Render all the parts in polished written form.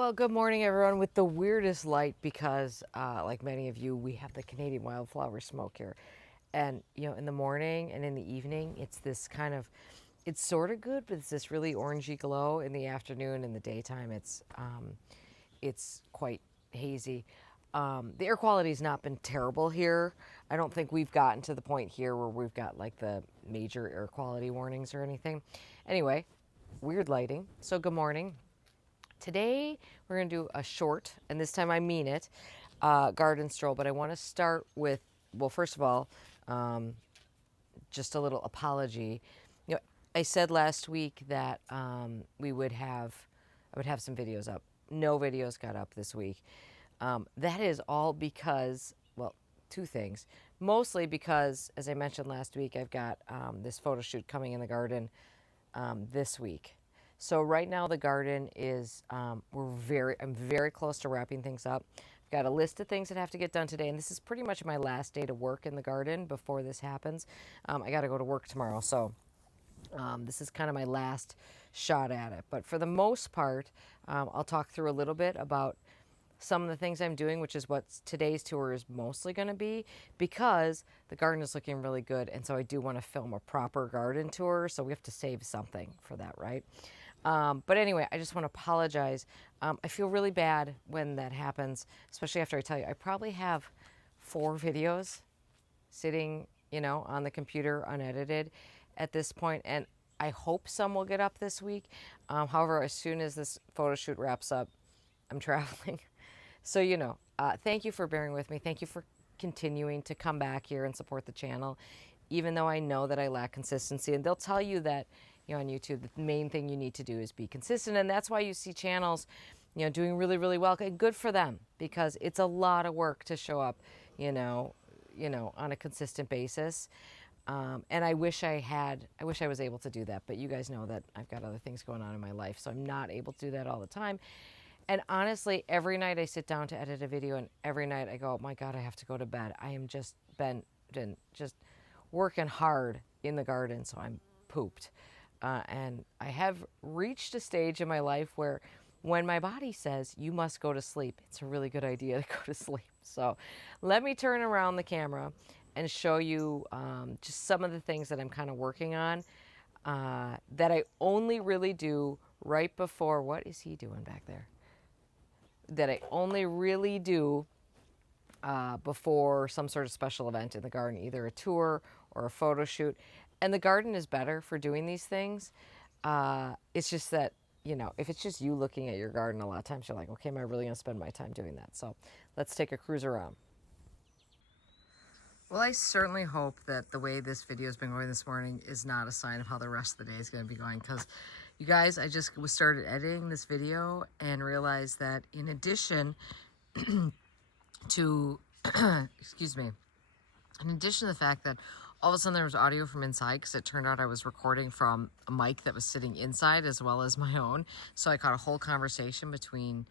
Well, good morning, everyone. With the weirdest light, because like many of you, we have the Canadian wildflower smoke here. And, in the morning and in the evening, it's this kind of, it's sort of good, but it's this really orangey glow. In the afternoon, in the daytime, it's quite hazy. The air quality has not been terrible here. I don't think we've gotten to the point here where we've got like the major air quality warnings or anything. Anyway, weird lighting. So good morning. Today, we're going to do a short, and this time I mean it, garden stroll. But I want to start with, well, first of all, just a little apology. I said last week that I would have some videos up. No videos got up this week. That is all because, well, two things. Mostly because, as I mentioned last week, I've got this photo shoot coming in the garden this week. So right now the garden is, I'm very close to wrapping things up. I've got a list of things that have to get done today, and this is pretty much my last day to work in the garden before this happens. I got to go to work tomorrow, so this is kind of my last shot at it. But for the most part, I'll talk through a little bit about some of the things I'm doing, which is what today's tour is mostly going to be, because the garden is looking really good, and so I do want to film a proper garden tour, so we have to save something for that, right? But anyway, I just want to apologize. I feel really bad when that happens, especially after I tell you, I probably have 4 videos sitting, on the computer unedited at this point, and I hope some will get up this week. However, as soon as this photo shoot wraps up, I'm traveling. So, thank you for bearing with me. Thank you for continuing to come back here and support the channel, even though I know that I lack consistency. And they'll tell you that, on YouTube, the main thing you need to do is be consistent. And that's why you see channels, doing really, really well. And good for them, because it's a lot of work to show up, on a consistent basis. And I wish I was able to do that. But you guys know that I've got other things going on in my life, so I'm not able to do that all the time. And honestly, every night I sit down to edit a video, and every night I go, oh my God, I have to go to bed. I am just working hard in the garden, so I'm pooped. And I have reached a stage in my life where when my body says you must go to sleep, it's a really good idea to go to sleep. So let me turn around the camera and show you just some of the things that I'm kind of working on that I only really do right before, what is he doing back there? That I only really do before some sort of special event in the garden, either a tour or a photo shoot. And the garden is better for doing these things. It's just that, if it's just you looking at your garden, a lot of times you're like, okay, am I really going to spend my time doing that? So let's take a cruise around. Well, I certainly hope that the way this video has been going this morning is not a sign of how the rest of the day is going to be going, because you guys, I just started editing this video and realized that in addition to, excuse me, in addition to the fact that all of a sudden there was audio from inside, because it turned out I was recording from a mic that was sitting inside as well as my own. So I caught a whole conversation between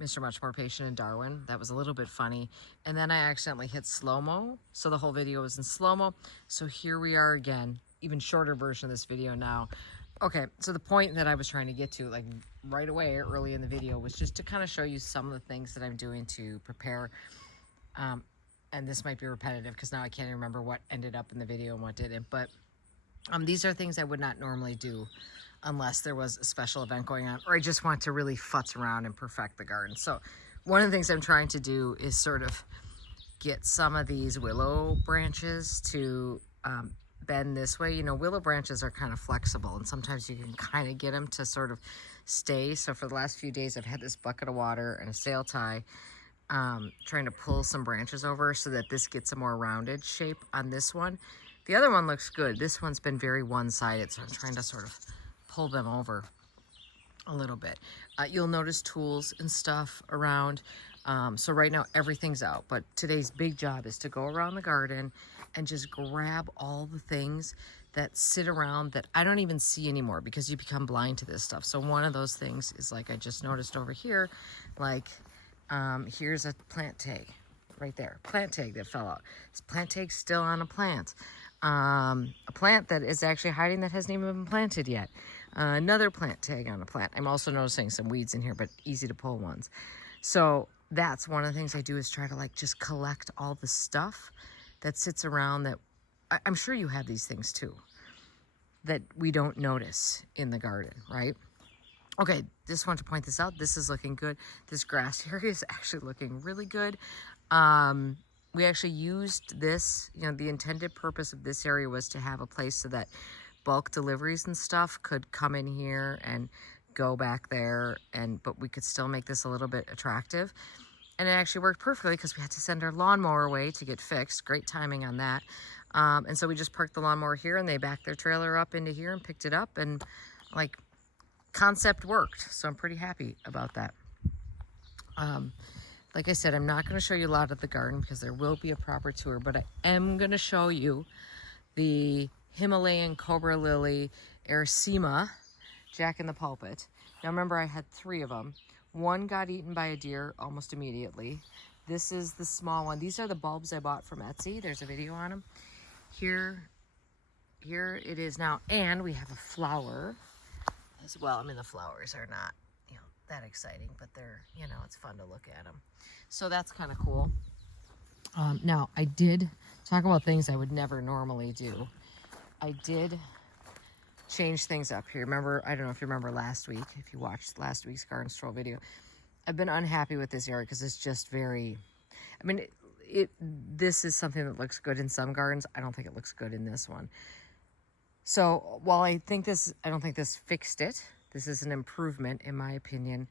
Mr. Much More Patient and Darwin. That was a little bit funny. And then I accidentally hit slow-mo, so the whole video was in slow-mo. So here we are again, even shorter version of this video now. Okay, so the point that I was trying to get to, like right away, early in the video, was just to kind of show you some of the things that I'm doing to prepare. And this might be repetitive because now I can't even remember what ended up in the video and what didn't. But these are things I would not normally do unless there was a special event going on, or I just want to really futz around and perfect the garden. So one of the things I'm trying to do is sort of get some of these willow branches to bend this way. Willow branches are kind of flexible, and sometimes you can kind of get them to sort of stay. So for the last few days, I've had this bucket of water and a sail tie, trying to pull some branches over so that this gets a more rounded shape on this one. The other one looks good. This one's been very one-sided, so I'm trying to sort of pull them over a little bit. You'll notice tools and stuff around. So right now everything's out, but today's big job is to go around the garden and just grab all the things that sit around that I don't even see anymore, because you become blind to this stuff. So one of those things is, like I just noticed over here, like here's a plant tag right there, plant tag that fell out. This plant tag's still on a plant that is actually hiding, that hasn't even been planted yet. Another plant tag on a plant. I'm also noticing some weeds in here, but easy to pull ones. So that's one of the things I do, is try to like just collect all the stuff that sits around that I'm sure you have these things too, that we don't notice in the garden, right? Okay, just want to point this out. This is looking good. This grass area is actually looking really good. We actually used this, you know, the intended purpose of this area was to have a place so that bulk deliveries and stuff could come in here and go back there, but we could still make this a little bit attractive. And it actually worked perfectly because we had to send our lawnmower away to get fixed. Great timing on that. And so we just parked the lawnmower here, and they backed their trailer up into here and picked it up, and like, concept worked. So I'm pretty happy about that. Like I said, I'm not going to show you a lot of the garden because there will be a proper tour, but I am going to show you the Himalayan Cobra Lily Erycema Jack in the Pulpit. Now remember, I had 3 of them. One got eaten by a deer almost immediately. This is the small one. These are the bulbs I bought from Etsy. There's a video on them. Here it is now, and we have a flower as well. I mean, the flowers are not, you know, that exciting, but they're, you know, it's fun to look at them. So that's kind of cool. Now, I did talk about things I would never normally do. I did change things up here. Remember, I don't know if you remember last week, if you watched last week's garden stroll video, I've been unhappy with this area because it's just very, I mean, this is something that looks good in some gardens. I don't think it looks good in this one. So while I don't think this fixed it, this is an improvement in my opinion.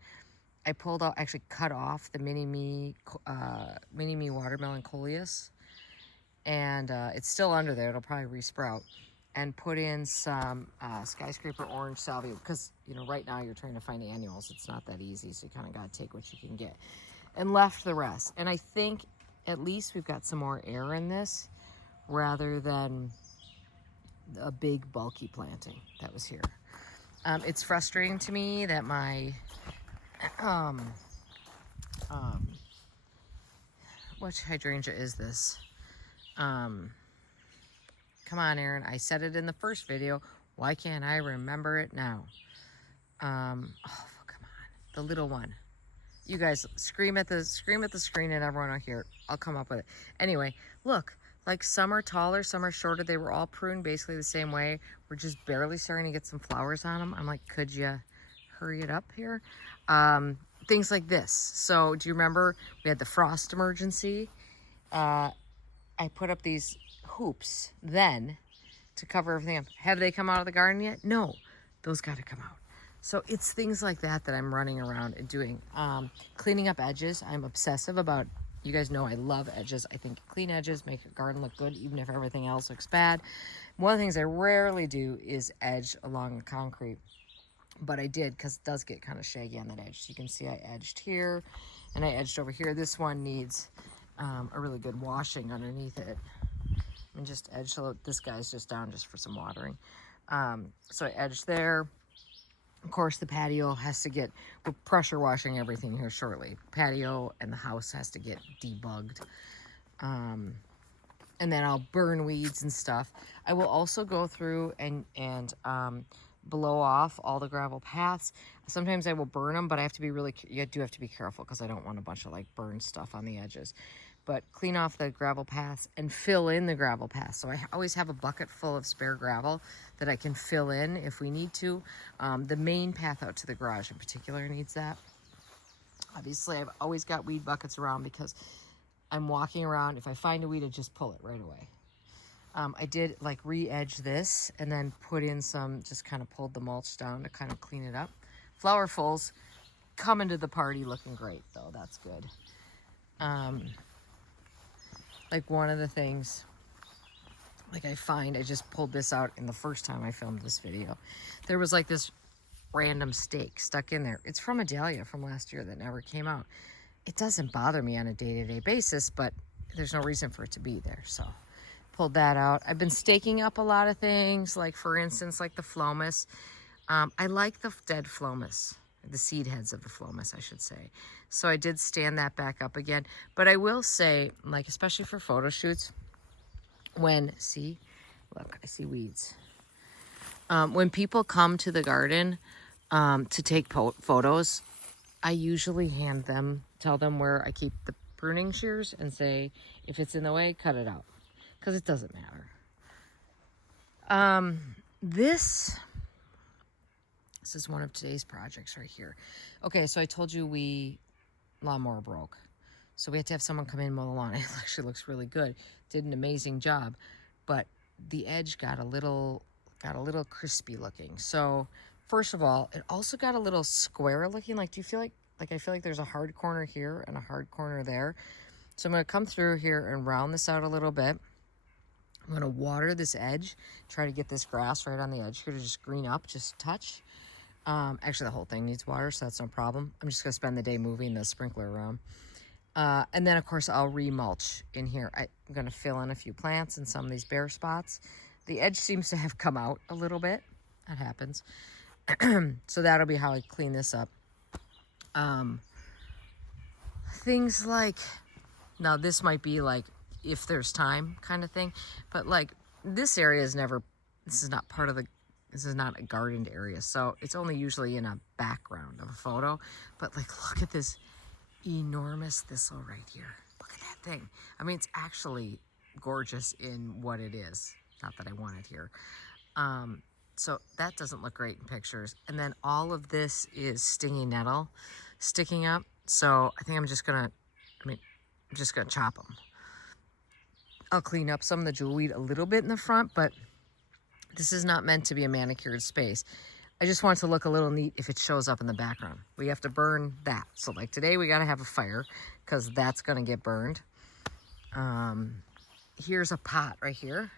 I pulled out, actually cut off the mini-me watermelon coleus, and it's still under there. It'll probably resprout, and put in some skyscraper orange salvia, because, you know, right now you're trying to find annuals. It's not that easy, so you kind of got to take what you can get, and left the rest. And I think at least we've got some more air in this rather than a big bulky planting that was here. It's frustrating to me that my which hydrangea is this? Come on, Erin, I said it in the first video. Why can't I remember it now? Oh, come on, the little one. You guys scream at the screen, and everyone will hear it. I'll come up with it. Anyway, look, like some are taller, some are shorter. They were all pruned basically the same way. We're just barely starting to get some flowers on them. I'm like, could you hurry it up here? Things like this. So do you remember we had the frost emergency? I put up these hoops then to cover everything up. Have they come out of the garden yet? No, those got to come out. So it's things like that that I'm running around and doing. Cleaning up edges. I'm obsessive about, you guys know I love edges. I think clean edges make a garden look good, even if everything else looks bad. One of the things I rarely do is edge along the concrete, but I did because it does get kind of shaggy on that edge. So you can see I edged here and I edged over here. This one needs a really good washing underneath it. And just edge, so this guy's just down just for some watering. So I edged there. Of course, the patio has to get, we're pressure washing everything here shortly. Patio and the house has to get debugged. And then I'll burn weeds and stuff. I will also go through and blow off all the gravel paths. Sometimes I will burn them, but I have to be really, you do have to be careful because I don't want a bunch of like burned stuff on the edges. But clean off the gravel paths and fill in the gravel paths. So I always have a bucket full of spare gravel that I can fill in if we need to. The main path out to the garage in particular needs that. Obviously, I've always got weed buckets around because I'm walking around. If I find a weed, I just pull it right away. I did like re-edge this and then put in some, just kind of pulled the mulch down to kind of clean it up. Flowerfuls coming to the party looking great though. That's good. Like one of the things, like I just pulled this out in the first time I filmed this video. There was like this random stake stuck in there. It's from a dahlia from last year that never came out. It doesn't bother me on a day-to-day basis, but there's no reason for it to be there. So pulled that out. I've been staking up a lot of things, like for instance, like the phlomis. I like the dead phlomis. The seed heads of the phlomis, I should say. So I did stand that back up again. But I will say, like, especially for photo shoots, look, I see weeds. When people come to the garden to take photos, I usually tell them where I keep the pruning shears and say, if it's in the way, cut it out, because it doesn't matter. This is one of today's projects right here. Okay, so I told you lawnmower broke. So we had to have someone come in and mow the lawn. It actually looks really good. Did an amazing job, but the edge got a little crispy looking. So first of all, it also got a little square looking. Like, do you feel like I feel like there's a hard corner here and a hard corner there. So I'm gonna come through here and round this out a little bit. I'm gonna water this edge, try to get this grass right on the edge here to just green up, just a touch. Actually, the whole thing needs water, so that's no problem. I'm just gonna spend the day moving the sprinkler around. And then, of course, I'll remulch in here. I'm going to fill in a few plants in some of these bare spots. The edge seems to have come out a little bit. That happens. So that'll be how I clean this up. Things like, now this might be like if there's time kind of thing, but like this area is this is not a gardened area. So it's only usually in a background of a photo. But like, look at this enormous thistle right here. Look at that thing. I mean, it's actually gorgeous in what it is. Not that I want it here. So that doesn't look great in pictures. And then all of this is stingy nettle sticking up. So I think I'm just gonna chop them. I'll clean up some of the jewelweed a little bit in the front, but this is not meant to be a manicured space. I just want it to look a little neat if it shows up in the background. We have to burn that. So like today we got to have a fire because that's going to get burned. Here's a pot right here.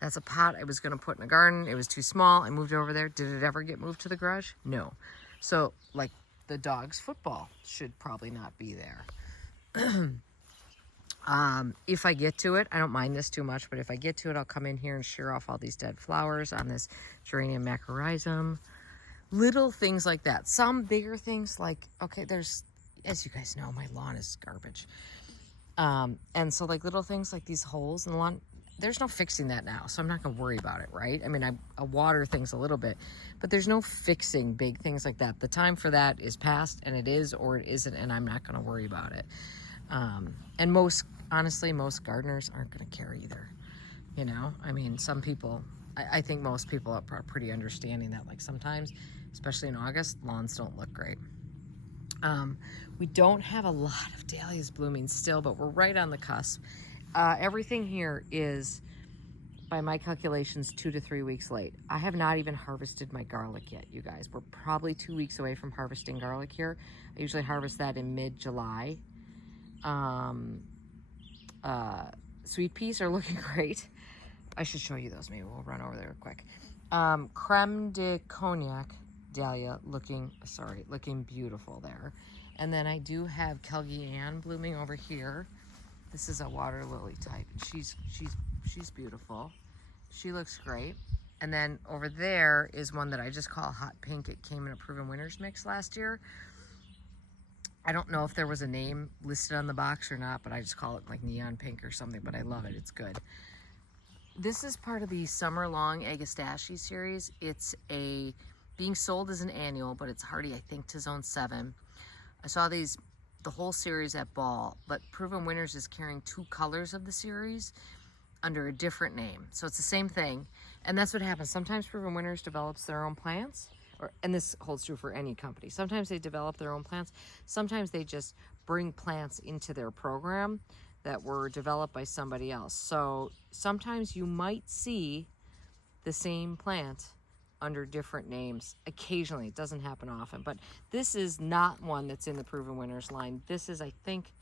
That's a pot I was going to put in the garden. It was too small. I moved it over there. Did it ever get moved to the garage? No. So like the dog's football should probably not be there. If I get to it, I don't mind this too much, but if I get to it, I'll come in here and shear off all these dead flowers on this geranium macrorrhizum. Little things like that. Some bigger things like, okay, there's, as you guys know, my lawn is garbage. And so like little things like these holes in the lawn, there's no fixing that now. So I'm not going to worry about it, right? I mean, I water things a little bit, but there's no fixing big things like that. The time for that is past, and it is or it isn't, and I'm not going to worry about it. And honestly, most gardeners aren't going to care either. You know, I mean, some people, I think most people are pretty understanding that, like sometimes, especially in August, lawns don't look great. We don't have a lot of dahlias blooming still, but we're right on the cusp. Everything here is, by my calculations, 2 to 3 weeks late. I have not even harvested my garlic yet, you guys. We're probably 2 weeks away from harvesting garlic here. I usually harvest that in mid-July. Sweet peas are looking great. I should show you those. Maybe we'll run over there quick. Creme de Cognac dahlia looking beautiful there. And then I do have Kelgianne blooming over here. This is a water lily type. She's beautiful. She looks great. And then over there is one that I just call hot pink. It came in a Proven Winners mix last year. I don't know if there was a name listed on the box or not, but I just call it like neon pink or something, but I love it. It's good. This is part of the Summer Long Agastache series. It's being sold as an annual, but it's hardy, I think, to zone 7. I saw the whole series at Ball, but Proven Winners is carrying 2 colors of the series under a different name. So it's the same thing. And that's what happens. Sometimes Proven Winners develops their own plants. And this holds true for any company. Sometimes they develop their own plants. Sometimes they just bring plants into their program that were developed by somebody else. So sometimes you might see the same plant under different names. Occasionally, it doesn't happen often. But this is not one that's in the Proven Winners line. This is, I think,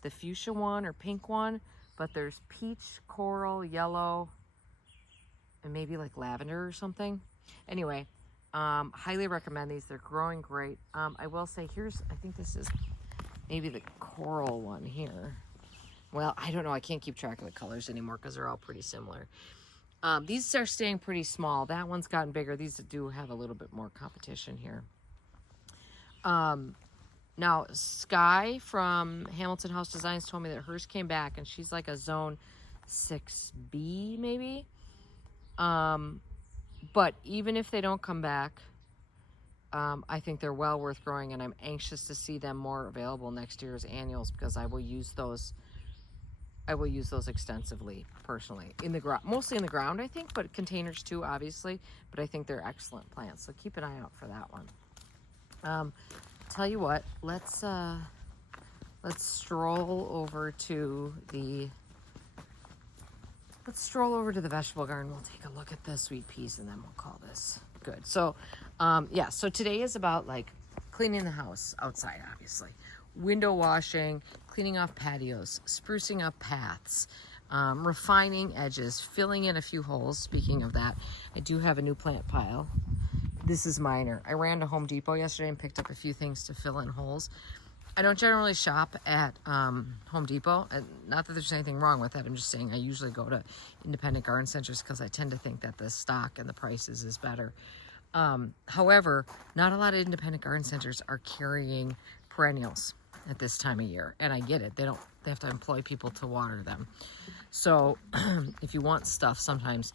the fuchsia one or pink one. But there's peach, coral, yellow, and maybe like lavender or something. Anyway. Highly recommend these. They're growing great. I will say, I think this is maybe the coral one here. Well, I don't know. I can't keep track of the colors anymore because they're all pretty similar. These are staying pretty small. That one's gotten bigger. These do have a little bit more competition here. Now, Sky from Hamilton House Designs told me that hers came back, and she's like a zone 6B maybe. But even if they don't come back, I think they're well worth growing, and I'm anxious to see them more available next year as annuals, because I will use those extensively personally in the ground, mostly in the ground, I think, but containers too, obviously. But I think they're excellent plants, so keep an eye out for that one. Tell you what, let's stroll over to the vegetable garden. We'll take a look at the sweet peas, and then we'll call this good. So yeah, so today is about like cleaning the house outside, obviously, window washing, cleaning off patios, sprucing up paths, refining edges, filling in a few holes. Speaking of that, I do have a new plant pile. This is minor. I ran to Home Depot yesterday and picked up a few things to fill in holes. I don't generally shop at Home Depot, and not that there's anything wrong with that. I'm just saying I usually go to independent garden centers because I tend to think that the stock and the prices is better. However, not a lot of independent garden centers are carrying perennials at this time of year, and I get it. They have to employ people to water them. So if you want stuff, sometimes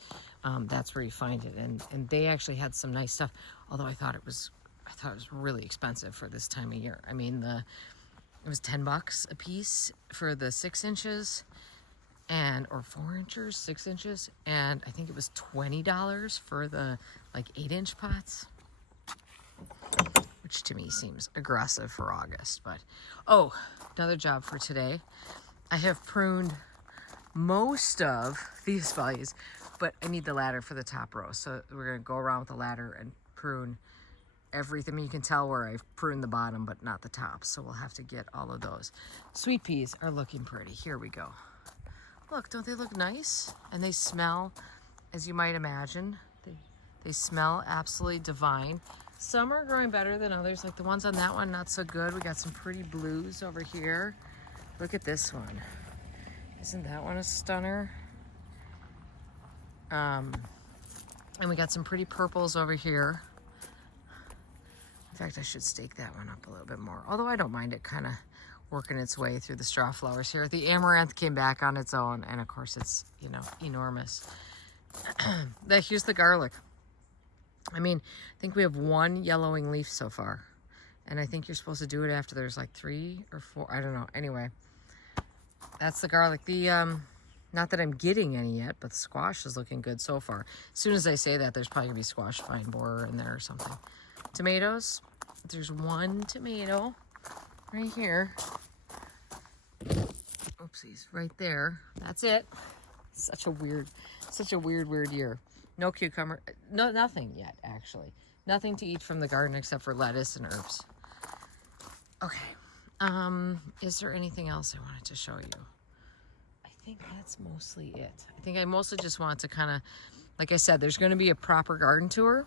that's where you find it. And they actually had some nice stuff, although I thought it was really expensive for this time of year. I mean, it was $10 a piece for the 6 inches, or 4 inches, 6 inches, and I think it was $20 for the like 8-inch pots, which to me seems aggressive for August. But oh, another job for today. I have pruned most of these valleys, but I need the ladder for the top row, so we're gonna go around with the ladder and prune everything. I mean, you can tell where I've pruned the bottom but not the top, so we'll have to get all of those. Sweet peas are looking pretty. Here we go. Look, don't they look nice? And they smell, as you might imagine, they smell absolutely divine. Some are growing better than others, like the ones on that one, not so good. We got some pretty blues over here. Look at this one. Isn't that one a stunner? And we got some pretty purples over here. In fact, I should stake that one up a little bit more, although I don't mind it kind of working its way through the straw flowers here. The amaranth came back on its own, and of course it's, you know, enormous. Here's the garlic. I mean, I think we have 1 yellowing leaf so far, and I think you're supposed to do it after there's like 3 or 4, I don't know. Anyway, that's the garlic. Not that I'm getting any yet, but the squash is looking good so far. As soon as I say that, there's probably gonna be squash vine borer in there or something. Tomatoes, there's 1 tomato right here. Oopsies, right there. That's it. Such a weird year. No cucumber, nothing yet, actually. Nothing to eat from the garden except for lettuce and herbs. Okay, is there anything else I wanted to show you? I think that's mostly it. I think I mostly just wanted to kind of, like I said, there's going to be a proper garden tour.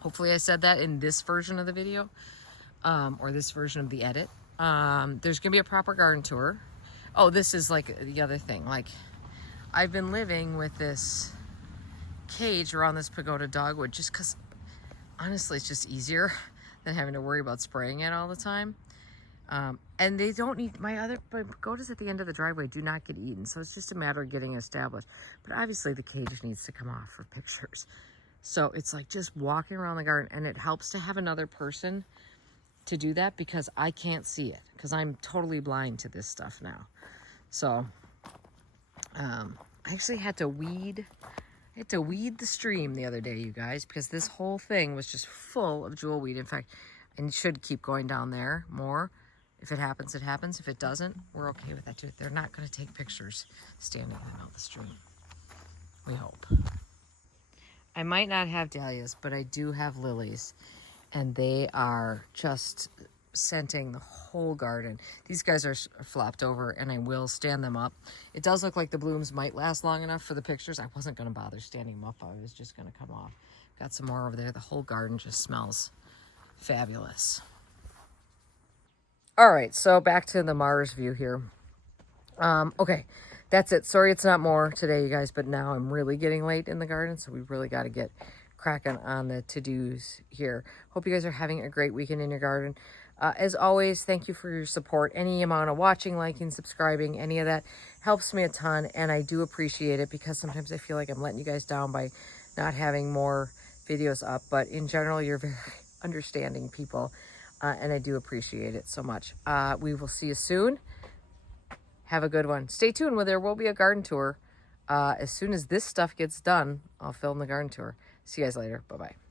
Hopefully I said that in this version of the video, or this version of the edit. There's going to be a proper garden tour. Oh, this is like the other thing. Like, I've been living with this cage around this pagoda dogwood just because, honestly, it's just easier than having to worry about spraying it all the time. And they don't need, my pagodas at the end of the driveway do not get eaten, so it's just a matter of getting established. But obviously the cage needs to come off for pictures. So it's like just walking around the garden, and it helps to have another person to do that because I can't see it because I'm totally blind to this stuff now. So I actually had to weed the stream the other day, you guys, because this whole thing was just full of jewel weed. In fact, I should keep going down there more. If it happens, it happens. If it doesn't, we're okay with that too. They're not going to take pictures standing in the middle of the stream. We hope. I might not have dahlias, but I do have lilies, and they are just scenting the whole garden. These guys are flopped over, and I will stand them up. It does look like the blooms might last long enough for the pictures. I wasn't going to bother standing them up. I was just going to come off. Got some more over there. The whole garden just smells fabulous. All right, so back to the Mars view here. Okay, that's it. Sorry it's not more today, you guys, but now I'm really getting late in the garden, so we really got to get cracking on the to-dos here. Hope you guys are having a great weekend in your garden. As always, thank you for your support. Any amount of watching, liking, subscribing, any of that helps me a ton, and I do appreciate it because sometimes I feel like I'm letting you guys down by not having more videos up, but in general, you're very understanding people, and I do appreciate it so much. We will see you soon. Have a good one. Stay tuned. There will be a garden tour. As soon as this stuff gets done, I'll film the garden tour. See you guys later. Bye-bye.